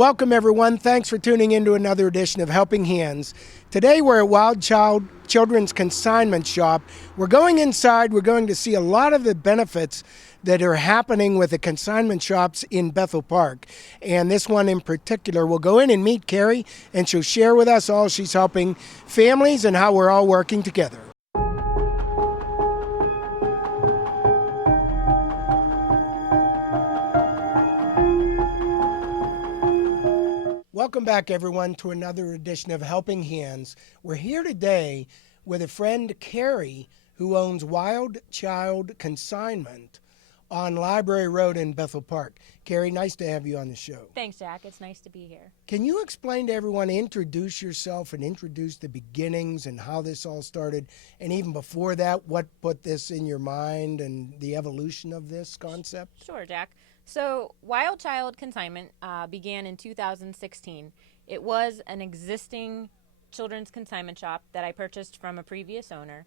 Welcome, everyone. Thanks for tuning in to another edition of Helping Hands. Today, we're at Wild Child Children's Consignment Shop. We're going inside. We're going to see a lot of the benefits that are happening with the consignment shops in Bethel Park. And this one in particular, we'll go in and meet Carrie, and she'll share with us all she's helping families and how we're all working together. Welcome back, everyone, to another edition of Helping Hands. We're here today with a friend, Carrie, who owns Wild Child Consignment on Library Road in Bethel Park. Carrie, nice to have you on the show. Thanks, Jack. It's nice to be here. Can you explain to everyone, introduce yourself and introduce the beginnings and how this all started, and even before that, what put this in your mind and the evolution of this concept? Sure, Jack. So Wild Child Consignment began in 2016. It was an existing children's consignment shop that I purchased from a previous owner.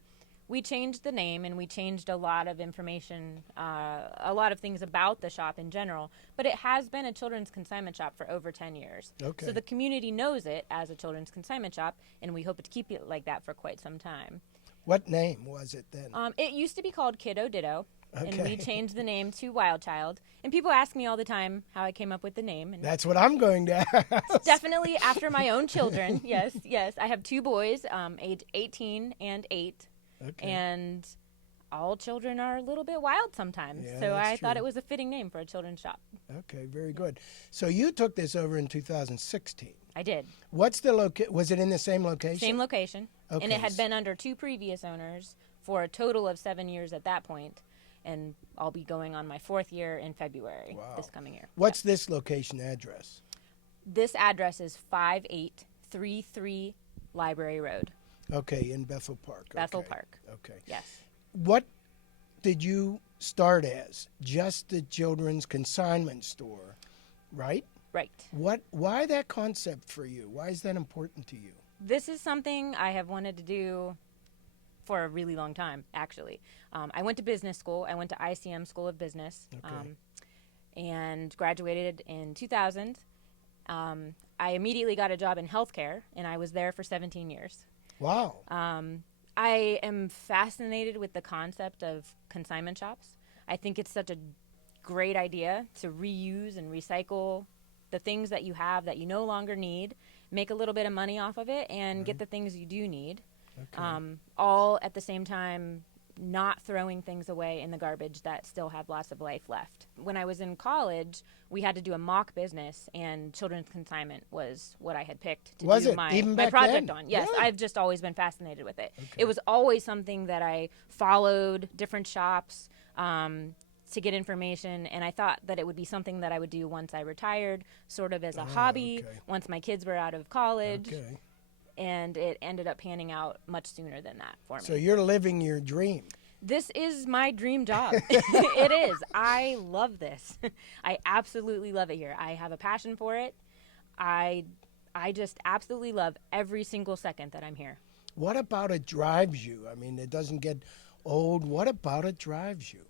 We changed the name and we changed a lot of information, a lot of things about the shop in general, but it has been a children's consignment shop for over 10 years. Okay. So the community knows it as a children's consignment shop, and we hope to keep it like that for quite some time. What name was it then? It used to be called Kiddo Ditto. Okay. And we changed the name to Wild Child. And people ask me all the time how I came up with the name. And That's what I'm going to ask. definitely after my own children. Yes. I have two boys, age 18 and 8. Okay. And all children are a little bit wild sometimes. Yeah, so that's I thought true. it was a fitting name for a children's shop. Okay, very good. So you took this over in 2016. I did. What's the was it in the same location? Same location. Okay. And it had been under two previous owners for a total of 7 years at that point. And I'll be going on my 4th year in February this coming year. What's this location address? This address is 5833 Library Road, Okay, in Bethel Park. Bethel Okay. Park. Okay. Yes. What did you start as? Just the children's consignment store, right? Right. Why that concept for you? Why is that important to you? This is something I have wanted to do for a really long time, actually. I went to business school. I went to ICM School of Business, Okay. and graduated in 2000. I immediately got a job in healthcare, and I was there for 17 years. Wow. I am fascinated with the concept of consignment shops. I think it's such a great idea to reuse and recycle the things that you have that you no longer need, make a little bit of money off of it, and get the things you do need. Okay. All at the same time, not throwing things away in the garbage that still have lots of life left. When I was in college, we had to do a mock business, and children's consignment was what I had picked to Was do it? my Even back project then? on. Yes, Really? I've just always been fascinated with it. Okay. It was always something that I followed different shops to get information, and I thought that it would be something that I would do once I retired, sort of as a hobby, okay. once my kids were out of college. Okay. And it ended up panning out much sooner than that for me. So you're living your dream. This is my dream job. It is. I love this. I absolutely love it here. I have a passion for it. I just absolutely love every single second that I'm here. What about it drives you? I mean, it doesn't get old. What about it drives you?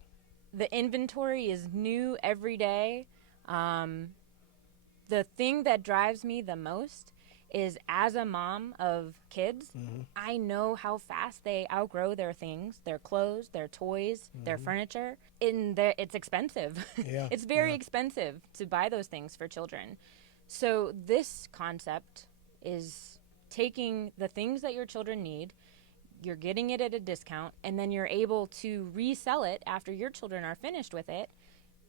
The inventory is new every day. The thing that drives me the most is, as a mom of kids, I know how fast they outgrow their things, their clothes, their toys, their furniture. It's expensive. Yeah, It's very expensive to buy those things for children. So this concept is taking the things that your children need, you're getting it at a discount, and then you're able to resell it after your children are finished with it.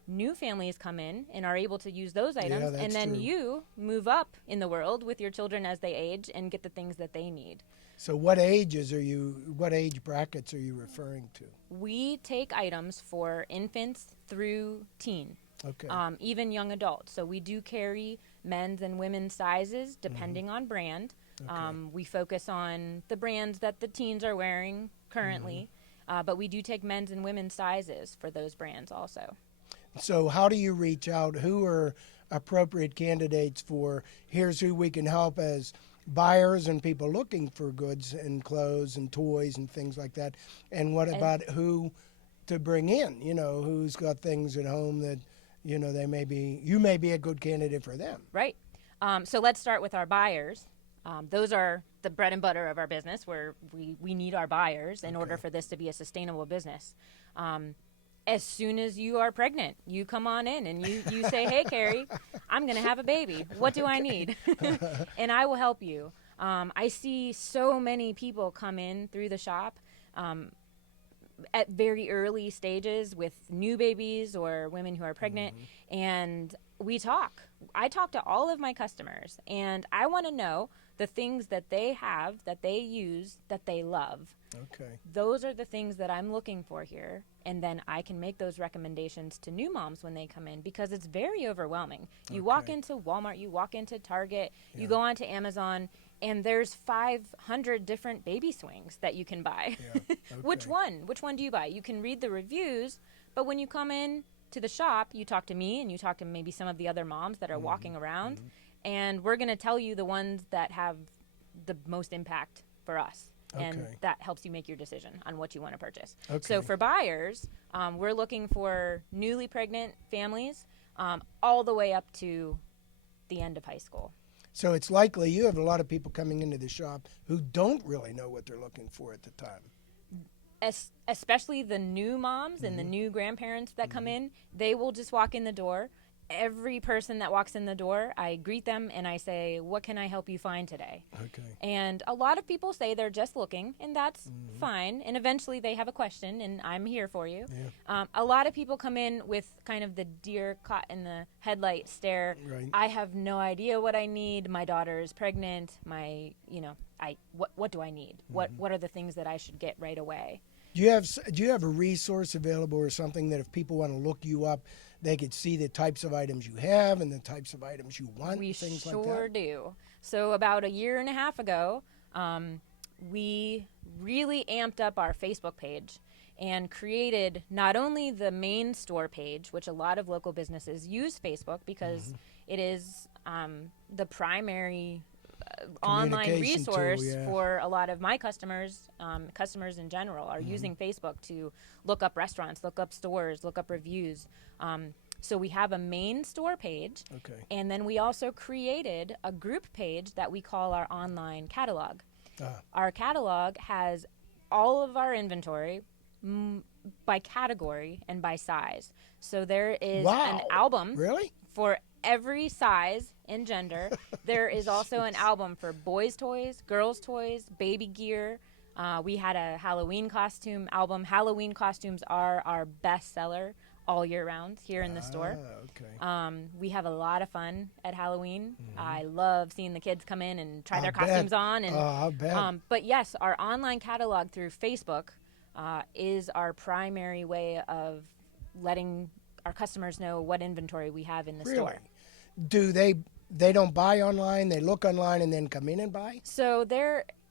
New families come in and are able to use those items, that's and then true. you move up in the world with your children as they age and get the things that they need. So what age brackets are you referring to? We take items for infants through teen, Okay. even young adults. So we do carry men's and women's sizes depending on brand. We focus on the brands that the teens are wearing currently, but we do take men's and women's sizes for those brands also. So how do you reach out? Who are appropriate candidates for here's who we can help as buyers and people looking for goods and clothes and toys and things like that? And what about who to bring in? You know, who's got things at home that, you know, you may be a good candidate for them. Right. So let's start with our buyers. Those are the bread and butter of our business, where we need our buyers in order for this to be a sustainable business. As soon as you are pregnant, you come on in and you say, hey, Carrie, I'm going to have a baby. What do I need? And I will help you. I see so many people come in through the shop at very early stages with new babies or women who are pregnant, and we talk. I talk to all of my customers, and I want to know the things that they have, that they use, that they love. Okay. Those are the things that I'm looking for here, and then I can make those recommendations to new moms when they come in, because it's very overwhelming. You walk into Walmart, you walk into Target, you go onto Amazon, and there's 500 different baby swings that you can buy. Yeah. Okay. Which one do you buy? You can read the reviews, but when you come in to the shop, you talk to me and you talk to maybe some of the other moms that are walking around, and we're going to tell you the ones that have the most impact for us. And Okay. that helps you make your decision on what you want to purchase. Okay. So for buyers, we're looking for newly pregnant families all the way up to the end of high school. So it's likely you have a lot of people coming into the shop who don't really know what they're looking for at the time. Especially the new moms and the new grandparents that come in, they will just walk in the door. Every person that walks in the door, I greet them and I say, what can I help you find today? Okay. And a lot of people say they're just looking, and that's fine. And eventually they have a question, and I'm here for you. Yeah. A lot of people come in with kind of the deer caught in the headlight stare. Right. I have no idea what I need. My daughter is pregnant. What do I need? What are the things that I should get right away? Do you have a resource available or something that if people want to look you up, they could see the types of items you have and the types of items you want? We things sure like that? do. So about a year and a half ago, we really amped up our Facebook page and created not only the main store page, which a lot of local businesses use Facebook because it is the primary online Communication tool, resource yeah. for a lot of my customers. Customers in general are using Facebook to look up restaurants, look up stores, look up reviews. So we have a main store page, Okay. and then we also created a group page that we call our online catalog. Ah. Our catalog has all of our inventory by category and by size. So there is an Wow. album Really? for every size and gender. There is also an album for boys' toys, girls' toys, baby gear. We had a Halloween costume album. Halloween costumes are our best seller all year round here in the store. Okay. We have a lot of fun at Halloween. I love seeing the kids come in and try I'll their bet. costumes on. And I'll bet. but yes, our online catalog through Facebook is our primary way of letting our customers know what inventory we have in the Really? store. Do they don't buy online, they look online and then come in and buy? So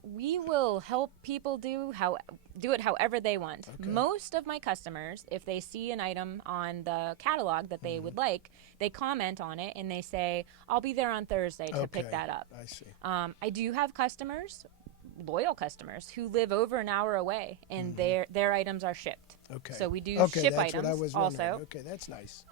we will help people do it however they want. Okay. Most of my customers, if they see an item on the catalog that they would like, they comment on it and they say, I'll be there on Thursday to pick Okay. that up. I see. I do have customers, loyal customers, who live over an hour away and their items are shipped. Okay. So we do okay, ship that's items what I was wondering. also. Okay, that's nice.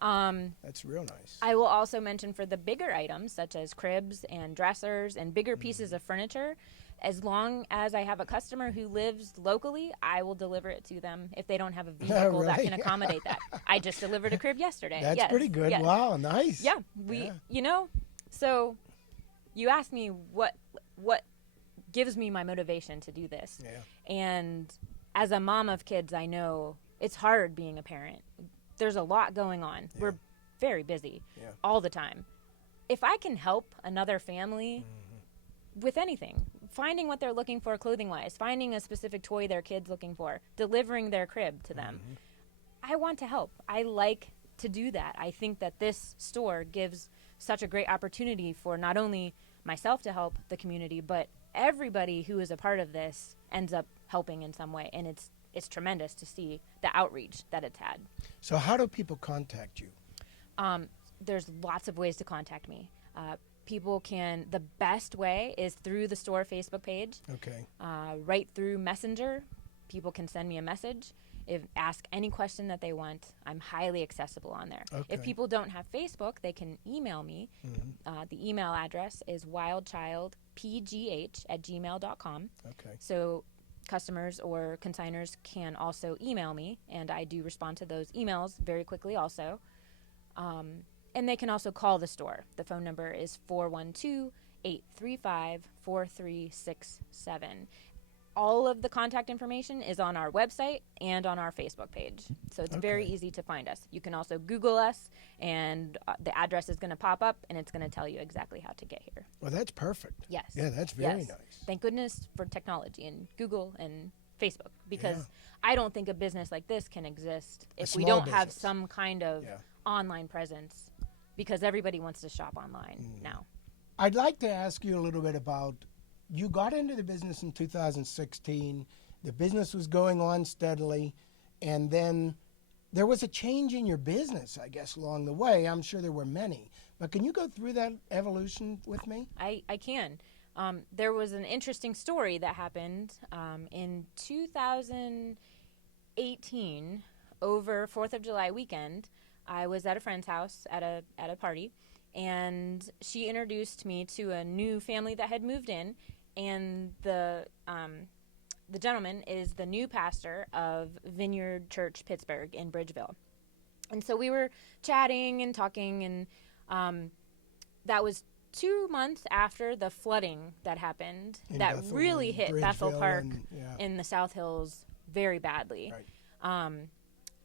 That's real nice. I will also mention for the bigger items, such as cribs and dressers and bigger pieces of furniture, as long as I have a customer who lives locally, I will deliver it to them if they don't have a vehicle that Really? can accommodate that. I just delivered a crib yesterday. That's Yes, pretty good. yes. Wow, nice. Yeah, Yeah. so you asked me what gives me my motivation to do this. Yeah. And as a mom of kids, I know it's hard being a parent. There's a lot going on. Yeah. We're very busy Yeah. all the time. If I can help another family with anything, finding what they're looking for clothing wise, finding a specific toy their kid's looking for, delivering their crib to them, I want to help. I like to do that. I think that this store gives such a great opportunity for not only myself to help the community, but everybody who is a part of this ends up helping in some way. And it's tremendous to see the outreach that it's had. So how do people contact you? There's lots of ways to contact me. The best way is through the store Facebook page, Okay. right through Messenger. People can send me a message. Ask any question that they want. I'm highly accessible on there. Okay. If people don't have Facebook, they can email me. The email address is wildchildpgh@gmail.com. Okay. So customers or consigners can also email me, and I do respond to those emails very quickly also. And they can also call the store. The phone number is 412-835-4367. All of the contact information is on our website and on our Facebook page. So it's very Okay. easy to find us. You can also Google us, and the address is going to pop up, and it's going to tell you exactly how to get here. Well, that's perfect. Yes. Yeah, that's very Yes. nice. Thank goodness for technology and Google and Facebook, because Yeah. I don't think a business like this can exist if we small don't have business. some kind of Yeah. online presence, because everybody wants to shop online now. I'd like to ask you a little bit about, you got into the business in 2016. The business was going on steadily, and then there was a change in your business, I guess, along the way. I'm sure there were many. But can you go through that evolution with me? I can. There was an interesting story that happened in 2018 over 4th of July weekend. I was at a friend's house at a party, and she introduced me to a new family that had moved in, and the gentleman is the new pastor of Vineyard Church Pittsburgh in Bridgeville. And so we were chatting and talking, and that was 2 months after the flooding that happened In that Bethel really and hit Bethel Bridgeville Park and- yeah. in the South Hills very badly. Right.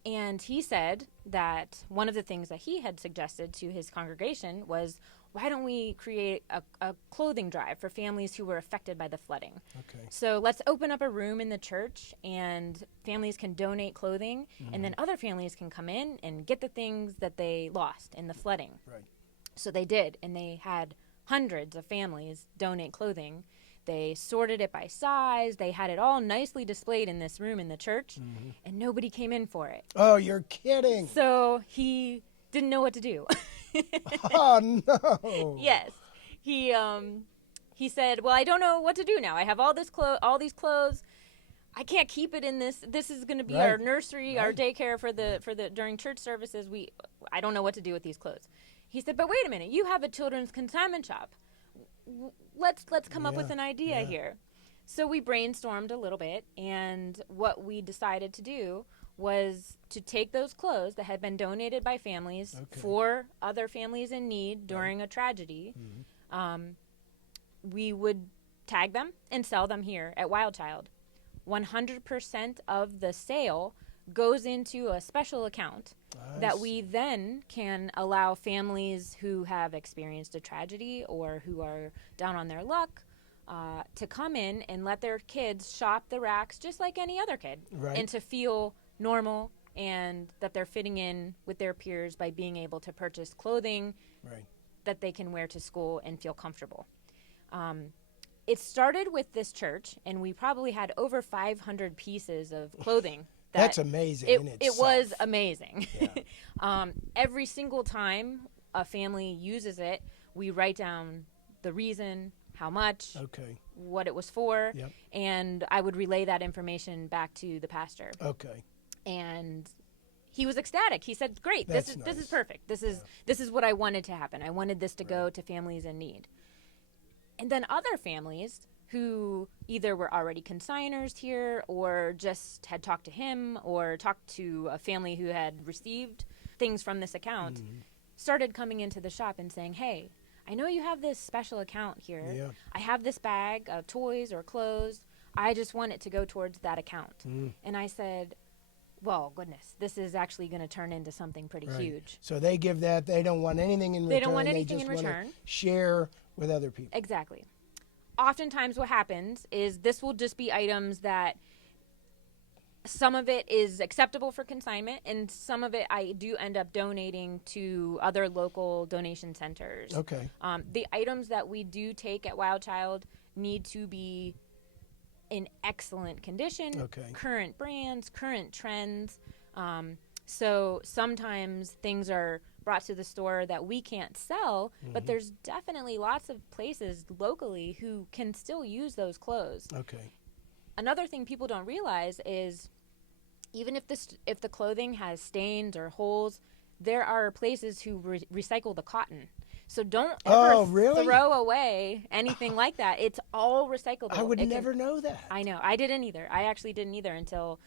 And he said that one of the things that he had suggested to his congregation was, why don't we create a clothing drive for families who were affected by the flooding? Okay. So let's open up a room in the church, and families can donate clothing, and then other families can come in and get the things that they lost in the flooding. Right. So they did, and they had hundreds of families donate clothing. They sorted it by size. They had it all nicely displayed in this room in the church, and nobody came in for it. Oh, you're kidding. So he didn't know what to do. Oh, no. Yes. He said, "Well, I don't know what to do now. I have all these clothes. I can't keep it in this. This is going to be our Right. nursery, our Right. daycare for the during church services. I don't know what to do with these clothes." He said, "But wait a minute. You have a children's consignment shop. Let's come up with Yeah, an idea yeah. here." So we brainstormed a little bit, and what we decided to do was to take those clothes that had been donated by families Okay. for other families in need during a tragedy. We would tag them and sell them here at Wild Child. 100% of the sale goes into a special account I that we then can allow families who have experienced a tragedy or who are down on their luck to come in and let their kids shop the racks just like any other kid, Right. and to feel normal and that they're fitting in with their peers by being able to purchase clothing Right. that they can wear to school and feel comfortable. It started with this church, and we probably had over 500 pieces of clothing. That's amazing in It was itself. amazing. Every single time a family uses it, we write down the reason, how much, Okay. what it was for, Yep. and I would relay that information back to the pastor. Okay. And he was ecstatic. He said, "Great, That's this nice. is perfect. This is what I wanted to happen. I wanted this to go to families in need." And then other families who either were already consigners here or just had talked to him or talked to a family who had received things from this account started coming into the shop and saying, "Hey, I know you have this special account here. Yeah. I have this bag of toys or clothes. I just want it to go towards that account." And I said, "Well, goodness, this is actually going to turn into something pretty Right. huge." So they give that. They don't want anything in return. They don't want anything just in wanna return. Share with other people. Exactly. Oftentimes what happens is this will just be items that some of it is acceptable for consignment, and some of it I do end up donating to other local donation centers. Okay. The items that we do take at Wild Child need to be in excellent condition, Okay. current brands, current trends. So sometimes things are brought to the store that we can't sell, but there's definitely lots of places locally who can still use those clothes. Okay. Another thing people don't realize is even if the clothing has stains or holes, there are places who recycle the cotton. So don't ever really? throw away anything like that. It's all recyclable. I would never know that. I know. I didn't either. I actually didn't either until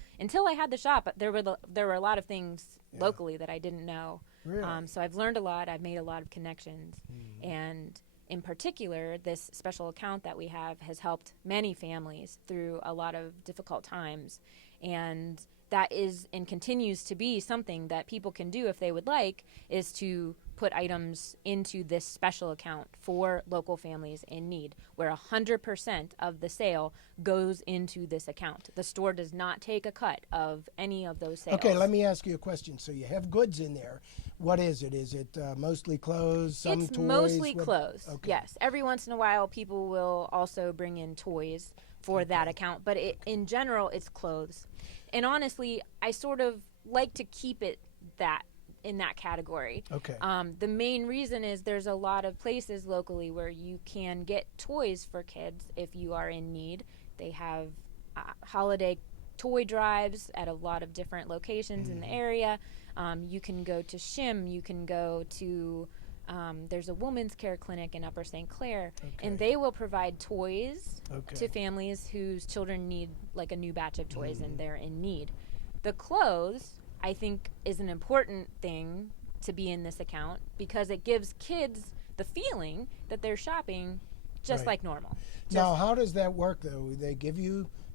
I had the shop. There were a lot of things locally that I didn't know. Really? So I've learned a lot. I've made a lot of connections, and in particular, this special account that we have has helped many families through a lot of difficult times, and that is and continues to be something that people can do if they would like, is to put items into this special account for local families in need, where 100% of the sale goes into this account. The store does not take a cut of any of those sales. Okay, let me ask you a question. So you have goods in there. What is it? Is it mostly clothes, some it's toys? Mostly clothes, okay. yes. Every once in a while, people will also bring in toys for that account, but in general, it's clothes. And honestly, I sort of like to keep it in that category. Okay. The main reason is there's a lot of places locally where you can get toys for kids if you are in need. They have holiday toy drives at a lot of different locations in the area. You can go to SHIM. You can go to there's a women's care clinic in Upper St. Clair, and they will provide toys to families whose children need like a new batch of toys and they're in need. The clothes, I think, is an important thing to be in this account because it gives kids the feeling that they're shopping just like normal. Now, how does that work, though?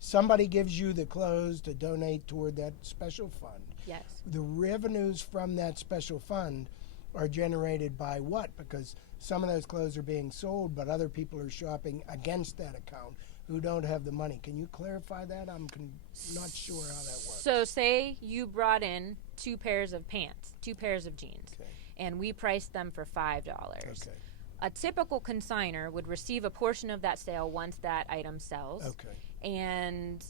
Somebody gives you the clothes to donate toward that special fund. Yes. The revenues from that special fund are generated by what? Because some of those clothes are being sold, but other people are shopping against that account who don't have the money. Can you clarify that? I'm not sure how that works. So say you brought in 2 pairs of pants, 2 pairs of jeans, and we priced them for $5. Okay. A typical consigner would receive a portion of that sale once that item sells. Okay. And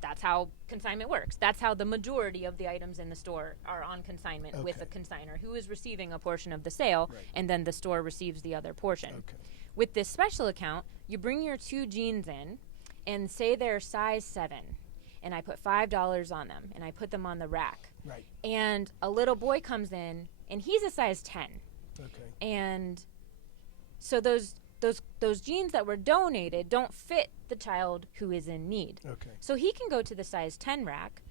that's how consignment works. That's how the majority of the items in the store are on consignment with a consigner who is receiving a portion of the sale, and then the store receives the other portion. Okay. With this special account, you bring your 2 jeans in, and say they're size 7, and I put $5 on them, and I put them on the rack. Right. And a little boy comes in, and he's a size 10. Okay. And so those jeans that were donated don't fit the child who is in need. Okay. So he can go to the size 10 rack.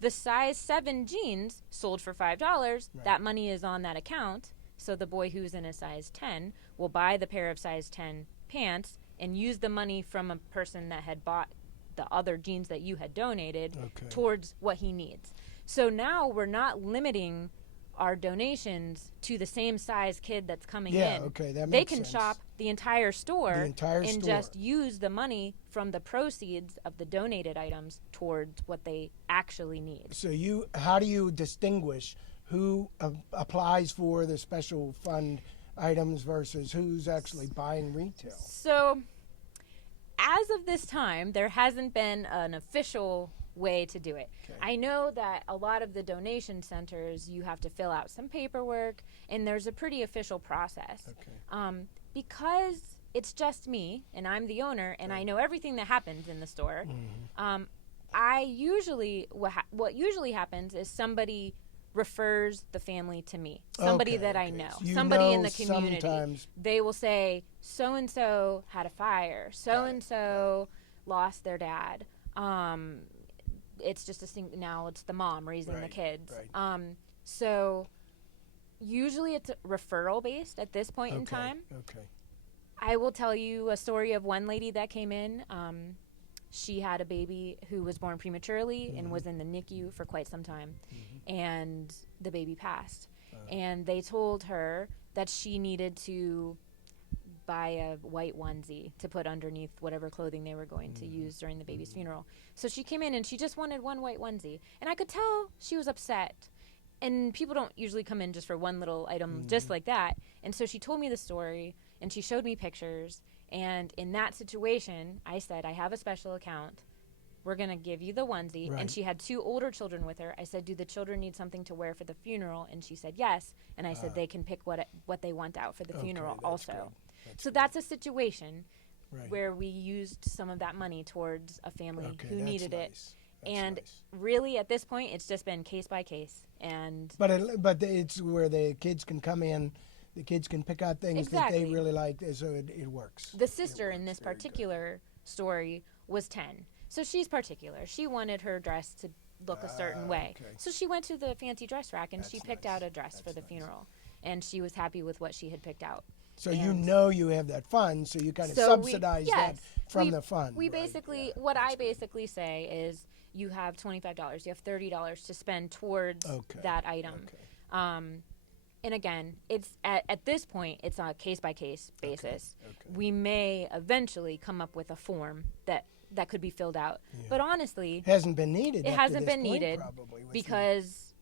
The size 7 jeans sold for $5. That money is on that account. So the boy who's in a size 10 will buy the pair of size 10 pants and use the money from a person that had bought the other jeans that you had donated towards what he needs. So now we're not limiting our donations to the same size kid that's coming in. Yeah, okay, that makes They can sense. shop the entire store and store. just use the money from the proceeds of the donated items towards what they actually need. So how do you distinguish who applies for the special fund items versus who's actually buying retail? So as of this time, there hasn't been an official way to do it. Okay. I know that a lot of the donation centers, you have to fill out some paperwork, and there's a pretty official process. Okay. Because it's just me, and I'm the owner, and I know everything that happens in the store. I usually what usually happens is somebody refers the family to me, somebody that I know, So somebody in the community. Sometimes. They will say, so and so had a fire, so and so lost their dad. It's just now it's the mom raising the kids. Right. So usually it's referral based at this point in time. Okay. I will tell you a story of one lady that came in. She had a baby who was born prematurely and was in the NICU for quite some time, and the baby passed. And they told her that she needed to buy a white onesie to put underneath whatever clothing they were going to use during the baby's funeral. So she came in and she just wanted one white onesie. And I could tell she was upset. And people don't usually come in just for one little item just like that. And so she told me the story and she showed me pictures. And in that situation, I said, I have a special account. We're going to give you the onesie. Right. And she had 2 older children with her. I said, do the children need something to wear for the funeral? And she said, yes. And I said, they can pick what they want out for the funeral that's also. good. So that's a situation Right. where we used some of that money towards a family who that's needed nice. and nice. really at this point it's just been case by case. And But it's where the kids can come in, the kids can pick out things that they Exactly. really like, so it works. the sister in this Very good. particular story was 10, so she's particular. She wanted her dress to look a certain way, okay. so she went to the fancy dress rack and she That's picked nice. out a dress for the funeral, and she was happy with what she had picked out. So you And know you have that fund, so you kind of So we- subsidize yes, that from we- the fund. We right? basically, Yeah, what I that's good. basically say is, you have $25, you have $30 to spend towards Okay, that item. okay. And again, it's at this point, it's on a case by case basis. okay. We may eventually come up with a form that could be filled out, but honestly, Hasn't been needed. it up to hasn't this been point, needed probably, with because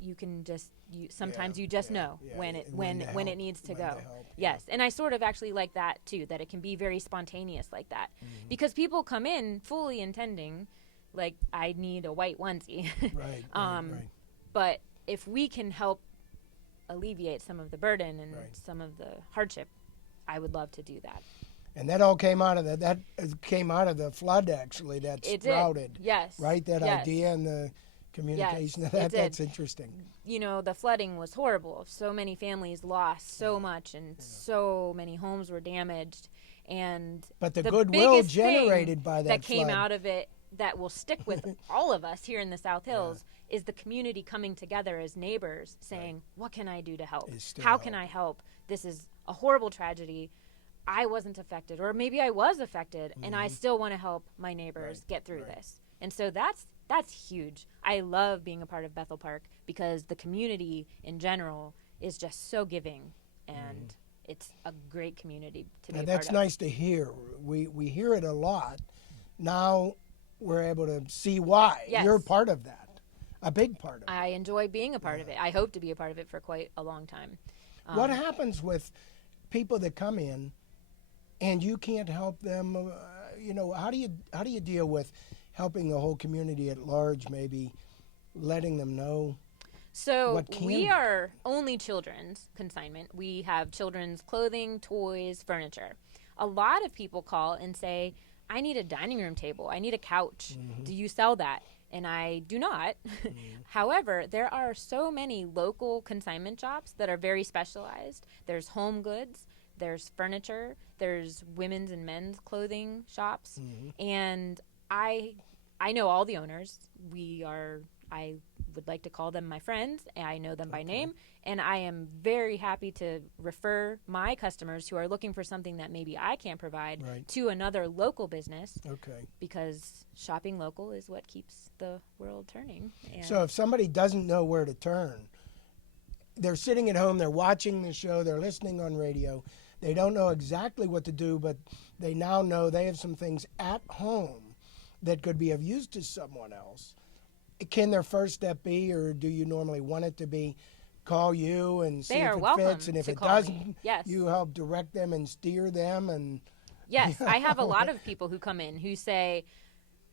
you can just sometimes Yeah, you just yeah, know yeah, when it and when when to when it help, needs to when go. to help, yeah. Yes, and I sort of actually like that too, that it can be very spontaneous like that, Mm-hmm. because people come in fully intending, like, I need a white onesie, right, um, right. but if we can help alleviate some of the burden and Right. some of the hardship, I would love to do that. And that all came out of that came out of the flood, actually, that It sprouted. did. Yes. Right, that yes. idea and the communication of it that. did. That's interesting. You know, the flooding was horrible. So many families lost so much, and so many homes were damaged. And But the the goodwill biggest thing generated by that came flood. out of it that will stick with all of us here in the South Hills is the community coming together as neighbors, saying, "What can I do to help? Is still How can I help? This is a horrible tragedy. I wasn't affected, or maybe I was affected, and I still want to help my neighbors get through this." And so that's huge. I love being a part of Bethel Park because the community in general is just so giving, and it's a great community to be a And part that's of. nice to hear. We hear it a lot. Now we're able to see why. Yes. You're part of that. A big part of it. I enjoy being a part of it. I hope to be a part of it for quite a long time. What happens with people that come in and you can't help them? How do you deal with helping the whole community at large? Maybe letting them know. So What can we be are only children's consignment. We have children's clothing, toys, furniture. A lot of people call and say, "I need a dining room table. I need a couch. Do you sell that?" And I do not. However, there are so many local consignment shops that are very specialized. There's home goods, there's furniture, there's women's and men's clothing shops, and I know all the owners. I would like to call them my friends, and I know them by name, and I am very happy to refer my customers who are looking for something that maybe I can't provide Right. to another local business, Okay. because shopping local is what keeps the world turning. And So if somebody doesn't know where to turn, they're sitting at home, they're watching the show, they're listening on radio, they don't know exactly what to do, but they now know they have some things at home that could be of use to someone else. Can their first step be, or do you normally want it to be, call you and see They if are it welcome fits, and if to it call me. doesn't, Yes. you help direct them and steer them, and yes, I have a lot of people who come in who say,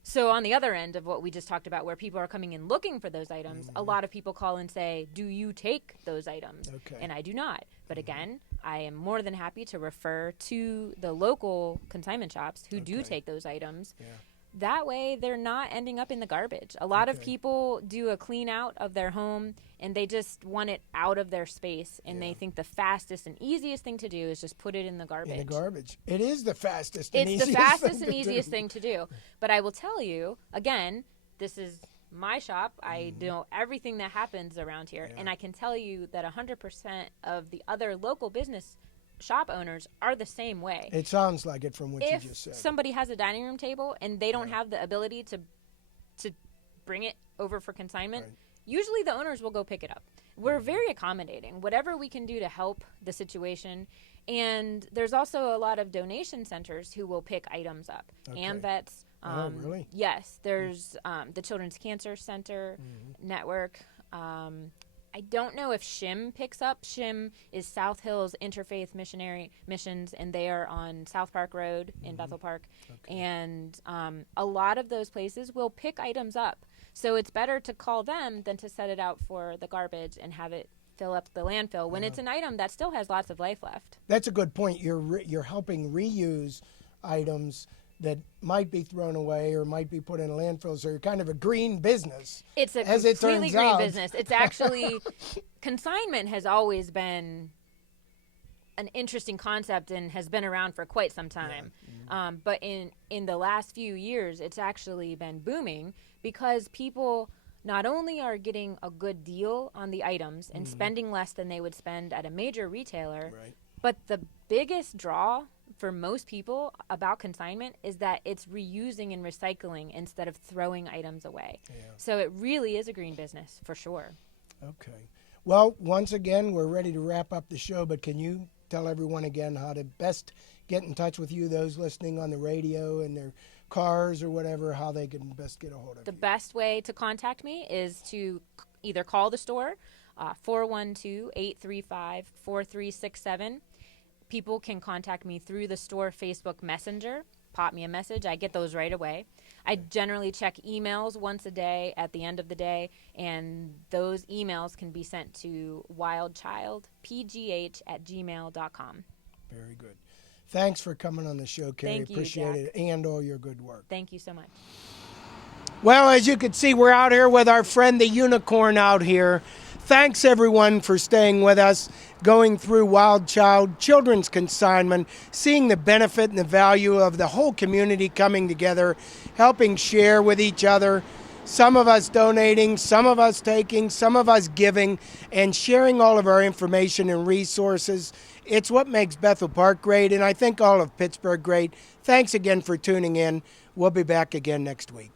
so on the other end of what we just talked about, where people are coming in looking for those items, a lot of people call and say, "Do you take those items?" Okay. And I do not. But again, I am more than happy to refer to the local consignment shops who do take those items. Yeah. That way, they're not ending up in the garbage. A lot of Okay. people do a clean out of their home and they just want it out of their space, and they think the fastest and easiest thing to do is just put it in the garbage. in the garbage. It is the fastest and It's the easiest fastest thing and to easiest do. thing to do. But I will tell you, again, this is my shop. I Mm-hmm. know everything that happens around here. And I can tell you that 100% of the other local business shop owners are the same way. It sounds like it from what If you just said. somebody has a dining room table and they don't have the ability to bring it over for consignment, Right. usually the owners will go pick it up. We're very accommodating, whatever we can do to help the situation. And there's also a lot of donation centers who will pick items up. Okay. AMVETS. Oh, really? Yes, there's the Children's Cancer Center Network. I don't know if SHIM picks up. SHIM is South Hills Interfaith Missions, and they are on South Park Road in Bethel Park. And a lot of those places will pick items up. So it's better to call them than to set it out for the garbage and have it fill up the landfill when it's an item that still has lots of life left. That's a good point. You're helping reuse items that might be thrown away or might be put in landfills. So you're kind of a green business. It's a as it completely turns green out. business. It's actually consignment has always been an interesting concept and has been around for quite some time. But in the last few years, it's actually been booming because people not only are getting a good deal on the items and spending less than they would spend at a major retailer, Right. but the biggest draw for most people about consignment is that it's reusing and recycling instead of throwing items away. Yeah. So it really is a green business for sure. Okay. Well, once again, we're ready to wrap up the show, but can you tell everyone again how to best get in touch with you, those listening on the radio in their cars or whatever, how they can best get a hold of The you? best way to contact me is to either call the store, 412-835-4367. People can contact me through the store Facebook Messenger. Pop me a message. I get those right away. I generally check emails once a day at the end of the day, and those emails can be sent to wildchildpgh@gmail.com. Very good. Thanks for coming on the show, Carrie. Thank you, Appreciate Jack. it, and all your good work. Thank you so much. Well, as you can see, we're out here with our friend the unicorn out here. Thanks, everyone, for staying with us, going through Wild Child Children's Consignment, seeing the benefit and the value of the whole community coming together, helping share with each other. Some of us donating, some of us taking, some of us giving, and sharing all of our information and resources. It's what makes Bethel Park great, and I think all of Pittsburgh great. Thanks again for tuning in. We'll be back again next week.